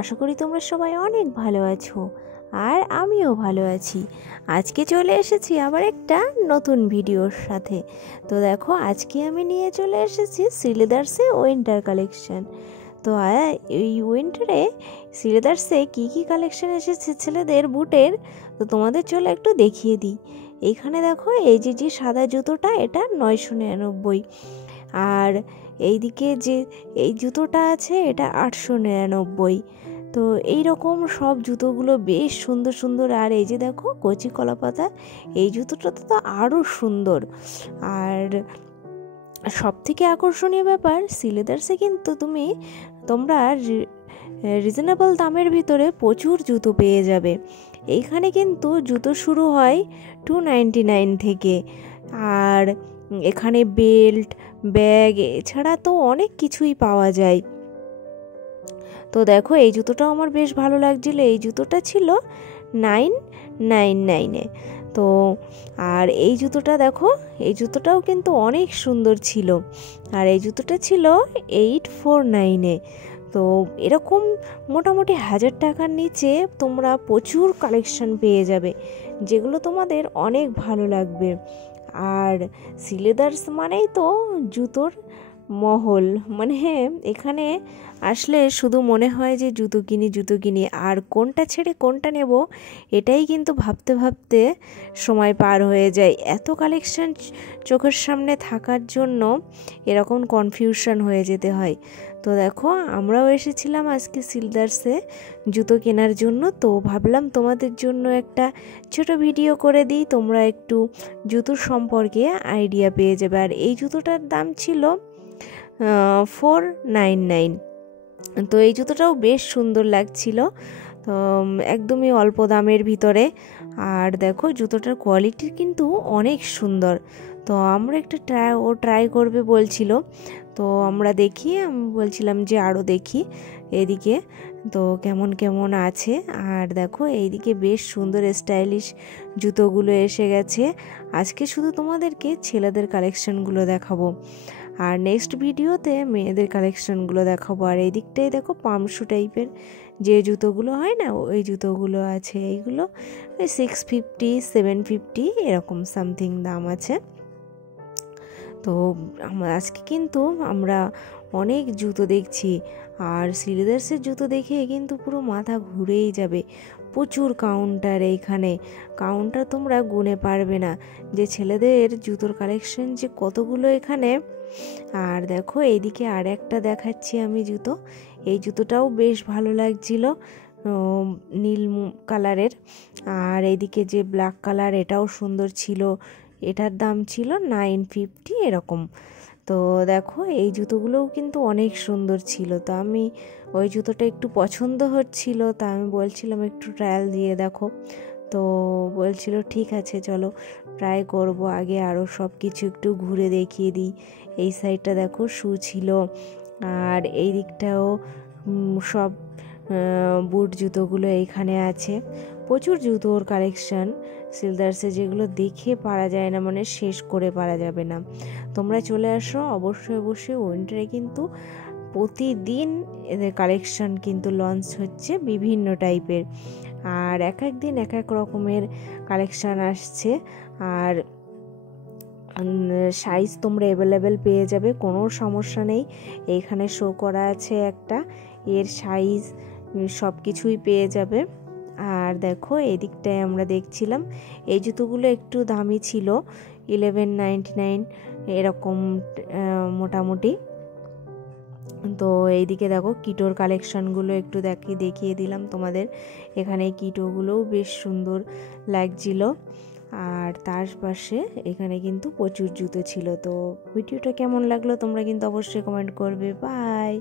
আশা করি তোমরা সবাই অনেক ভালো আছো, আর আমিও ভালো আছি। আজকে চলে এসেছি আবার একটা নতুন ভিডিওর সাথে। তো দেখো, আজকে আমি নিয়ে চলে এসেছি শ্রীলেদার্সে উইন্টার কালেকশন। তো এই উইন্টারে শ্রীলেদার্সে কী কী কালেকশন এসেছে ছেলেদের বুটের, তো তোমাদের চলো একটু দেখিয়ে দিই। এইখানে দেখো, এই যে সাদা জুতোটা, এটা 999। আর এইদিকে যে এই জুতোটা আছে, এটা 899। তো এই রকম সব জুতোগুলো বেশ সুন্দর সুন্দর। আর এই যে দেখো কচি কলাপাতা, এই জুতোটা তো আরও সুন্দর। আর সব থেকে আকর্ষণীয় ব্যাপার, শ্রীলেদার্সে কিন্তু তোমরা রিজনেবল দামের ভিতরে প্রচুর জুতো পেয়ে যাবে। এইখানে কিন্তু জুতো শুরু হয় 299 থেকে। আর এখানে বেল্ট, ব্যাগ, এছাড়া তো অনেক কিছুই পাওয়া যায়। তো দেখো, এই জুতোটাও আমার বেশ ভালো লাগছিল। এই জুতোটা ছিল 999-এ। তো আর এই জুতোটা দেখো, এই জুতোটাও কিন্তু অনেক সুন্দর ছিল। আর এই জুতোটা ছিল 849-এ। তো এরকম মোটামুটি 1000 টাকার নিচে তোমরা প্রচুর কালেকশন পেয়ে যাবে, যেগুলো তোমাদের অনেক ভালো লাগবে। আর শ্রীলেদার্স মানেই তো জুতোর মহল। মানে এখানে আসলে শুধু মনে হয় যে জুতো কিনি, আর কোনটা ছেড়ে কোনটা নেব এটাই কিন্তু ভাবতে ভাবতে সময় পার হয়ে যায়। এত কালেকশন চোখের সামনে থাকার জন্য এরকম কনফিউশন হয়ে যেতে হয়। তো দেখো, আমরাও এসেছিলাম আজকে শ্রীলেদার্সে জুতো কেনার জন্য। তো ভাবলাম তোমাদের জন্য একটা ছোট ভিডিও করে দিই, তোমরা একটু জুতোর সম্পর্কে আইডিয়া পেয়ে যাবে। আর এই জুতোটার দাম ছিল 499। তো এই জুতোটাও বেশ সুন্দর লাগছিল, তো একদমই অল্প দামের ভিতরে। আর দেখো, জুতোটার কোয়ালিটি কিন্তু অনেক সুন্দর। তো আমরা একটা ট্রাই করবে বলছিল। তো আমরা দেখি, আমি বলছিলাম যে আরও দেখি এদিকে তো কেমন কেমন আছে। আর দেখো, এইদিকে বেশ সুন্দর স্টাইলিশ জুতোগুলো এসে গেছে। আজকে শুধু তোমাদেরকে ছেলেদের কালেকশনগুলো দেখাবো, আর নেক্সট ভিডিওতে মেয়েদের কালেকশনগুলো দেখাবো। আর এই দিকটাই দেখো, পামশু টাইপের যে জুতোগুলো হয় না, ওই জুতোগুলো আছে। এইগুলো ওই 650, 750 এরকম সামথিং দাম আছে। তো আজকে কিন্তু আমরা অনেক জুতো দেখছি। আর শ্রীলেদার্সের জুতো দেখে কিন্তু পুরো মাথা ঘুরেই যাবে। প্রচুর কাউন্টার, এইখানে কাউন্টার তোমরা গুনে পারবে না যে ছেলেদের জুতোর কালেকশন যে কতগুলো এখানে। আর দেখো, এইদিকে আর একটা দেখাচ্ছি আমি জুতো। এই জুতোটাও বেশ ভালো লাগছিল, নীল কালারের। আর এইদিকে যে ব্ল্যাক কালার, এটাও সুন্দর ছিল। এটার দাম ছিল 950 এরকম। তো দেখো, এই জুতোগুলোও কিন্তু অনেক সুন্দর ছিল। তো আমি ওই জুতোটা একটু পছন্দ হচ্ছিল, তা আমি বলছিলাম একটু ট্রায়াল দিয়ে দেখো। তো বলছিল ঠিক আছে চলো ট্রাই করব, আগে আরও সব কিছু একটু ঘুরে দেখিয়ে দিই। এই সাইডটা দেখো শু ছিল, আর এই দিকটাও সব বুট জুতোগুলো এইখানে আছে। প্রচুর জুতোর কালেকশন শ্রীলেদার্সে, যেগুলো দেখে পারা যায় না, মানে শেষ করে পারা যাবে না। তোমরা চলে আসো অবশ্যই অবশ্যই। উইন্টারে কিন্তু প্রতিদিন এদের কালেকশন কিন্তু লঞ্চ হচ্ছে বিভিন্ন টাইপের, আর এক এক দিন এক এক রকমের কালেকশান আসছে। আর সাইজ তোমরা অ্যাভেলেবেল পেয়ে যাবে, কোনো সমস্যা নেই। এইখানে শো করা আছে একটা, এর সাইজ সব কিছুই পেয়ে যাবে। আর দেখো, এদিকটায় আমরা দেখছিলাম এই জুতোগুলো একটু দামি ছিল, 1199 এরকম মোটামুটি। তো এইদিকে দেখো, কিটোর কালেকশানগুলো একটু দেখিয়ে দিলাম তোমাদের। এখানে কিটোগুলোও বেশ সুন্দর লাগছিল। আর তার পাশে এখানে কিন্তু প্রচুর জুতো ছিল। তো ভিডিওটা কেমন লাগলো তোমরা কিন্তু অবশ্যই কমেন্ট করবে। বাই।